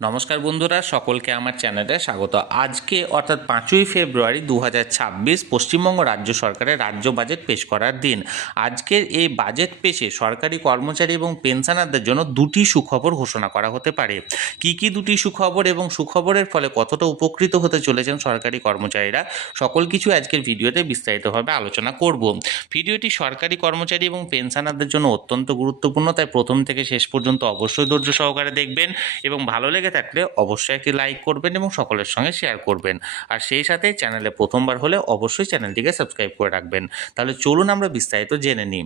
নমস্কার বন্ধুরা, সকলকে আমার চ্যানেলে স্বাগত। আজকে অর্থাৎ 5ই ফেব্রুয়ারি 2026 পশ্চিমবঙ্গ রাজ্য সরকারের রাজ্য বাজেট পেশ করার দিন। আজকের এই বাজেট পেশে সরকারি কর্মচারী এবং পেনশনারদের জন্য দুটি সুখবর ঘোষণা করা হতে পারে। কি কি দুটি সুখবর এবং সুখবরের ফলে কতটা উপকৃত হতে চলেছেন সরকারি কর্মচারীরা, সকল কিছু আজকের ভিডিওতে বিস্তারিতভাবে আলোচনা করব। ভিডিওটি সরকারি কর্মচারী এবং পেনশনারদের জন্য অত্যন্ত গুরুত্বপূর্ণ, তাই প্রথম থেকে শেষ পর্যন্ত অবশ্যই ধৈর্য সহকারে দেখবেন এবং ভালো লেগে থাকলে অবশ্যই একটি লাইক করবেন এবং সকলের সঙ্গে শেয়ার করবেন। আর সেই সাথে চ্যানেলে প্রথমবার হলে অবশ্যই চ্যানেলটিকে সাবস্ক্রাইব করে রাখবেন। তাহলে চলুন আমরা বিস্তারিত জেনে নিই।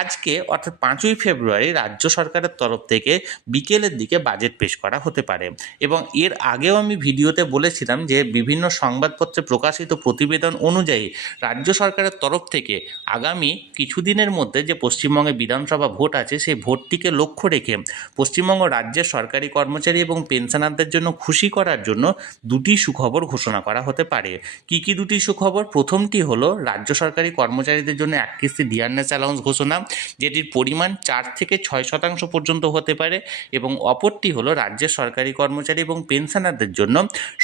আজকে অর্থাৎ 5ই ফেব্রুয়ারি রাজ্য সরকারের তরফ থেকে বিকেলের দিকে বাজেট পেশ করা হতে পারে এবং এর আগেও আমি ভিডিওতে বলেছিলাম যে বিভিন্ন সংবাদপত্রে প্রকাশিত প্রতিবেদন অনুযায়ী রাজ্য সরকারের তরফ থেকে আগামী কিছুদিনের মধ্যে যে পশ্চিমবঙ্গে বিধানসভা ভোট আছে সেই ভোটটিকে লক্ষ্য রেখে পশ্চিমবঙ্গ রাজ্যের সরকারি কর্মচারী এবং পেনশনারদের জন্য খুশি করার জন্য দুটি সুখবর ঘোষণা করা হতে পারে। কি কি দুটি সুখবর? প্রথমটি হলো রাজ্য সরকারি কর্মচারীদের জন্য এক কিস্তি ডিয়ারনেস অ্যালাউন্স ঘোষণা, যেটির পরিমাণ 4 থেকে 6% পর্যন্ত হতে পারে, এবং অপরটি হলো রাজ্যের সরকারি কর্মচারী এবং পেনশনারদের জন্য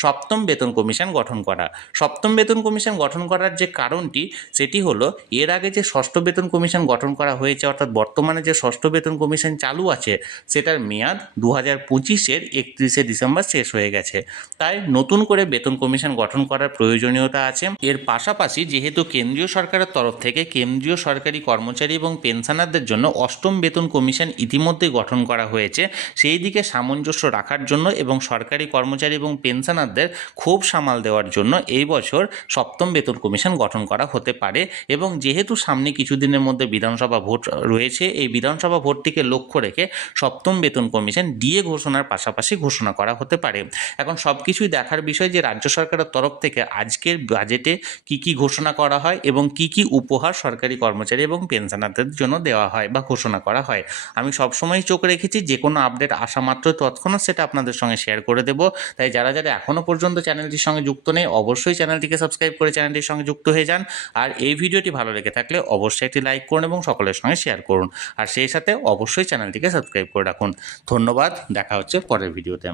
সপ্তম বেতন কমিশন গঠন করা। সপ্তম বেতন কমিশন গঠন করার যে কারণটি সেটি হলো এর আগে যে ষষ্ঠ বেতন কমিশন গঠন করা হয়েছে, অর্থাৎ বর্তমানে যে ষষ্ঠ বেতন কমিশন চালু আছে সেটার মেয়াদ 2025-এর 31শে ডিসেম্বর শেষ হয়ে গেছে। তাই নতুন করে বেতন কমিশন গঠন করার প্রয়োজনীয়তা আছে। এর পাশাপাশি যেহেতু কেন্দ্রীয় সরকারের তরফ থেকে কেন্দ্রীয় সরকারি কর্মচারী এবং পেনশনারদের জন্য অষ্টম বেতন কমিশন ইতিমধ্যে গঠন করা হয়েছে, সেই দিকে সামঞ্জস্য রাখার জন্য এবং সরকারি কর্মচারী এবং পেনশনারদের ক্ষোভ সামাল দেওয়ার জন্য এই বছর সপ্তম বেতন কমিশন গঠন করা হতে পারে। এবং যেহেতু সামনে কিছুদিনের মধ্যে বিধানসভা ভোট রয়েছে, এই বিধানসভা ভোটটিকে লক্ষ্য রেখে সপ্তম বেতন কমিশন ডিএ ঘোষণার পাশাপাশি ঘোষণা করা হতে পারে। এখন সব কিছুই দেখার বিষয় যে রাজ্য সরকারের তরফ থেকে আজকের বাজেটে কি কি ঘোষণা করা হয় এবং কি কি উপহার সরকারি কর্মচারী এবং পেনশনারদের জন্য দেওয়া হয় বা ঘোষণা করা হয়। আমি সবসময় চোখ রেখেছি, যে কোনো আপডেট আসা মাত্রই তৎক্ষণাৎ সেটা আপনাদের সঙ্গে শেয়ার করে দেবো। তাই যারা যারা এখনও পর্যন্ত চ্যানেলটির সঙ্গে যুক্ত নেই অবশ্যই চ্যানেলটিকে সাবস্ক্রাইব করে চ্যানেলটির সঙ্গে যুক্ত হয়ে যান। আর এই ভিডিওটি ভালো লেগে থাকলে অবশ্যই একটি লাইক করুন এবং সকলের সঙ্গে শেয়ার করুন। আর সেই সাথে অবশ্যই চ্যানেলটিকে সাবস্ক্রাইব করে রাখুন। ধন্যবাদ, দেখা হচ্ছে পরের ভিডিওতে।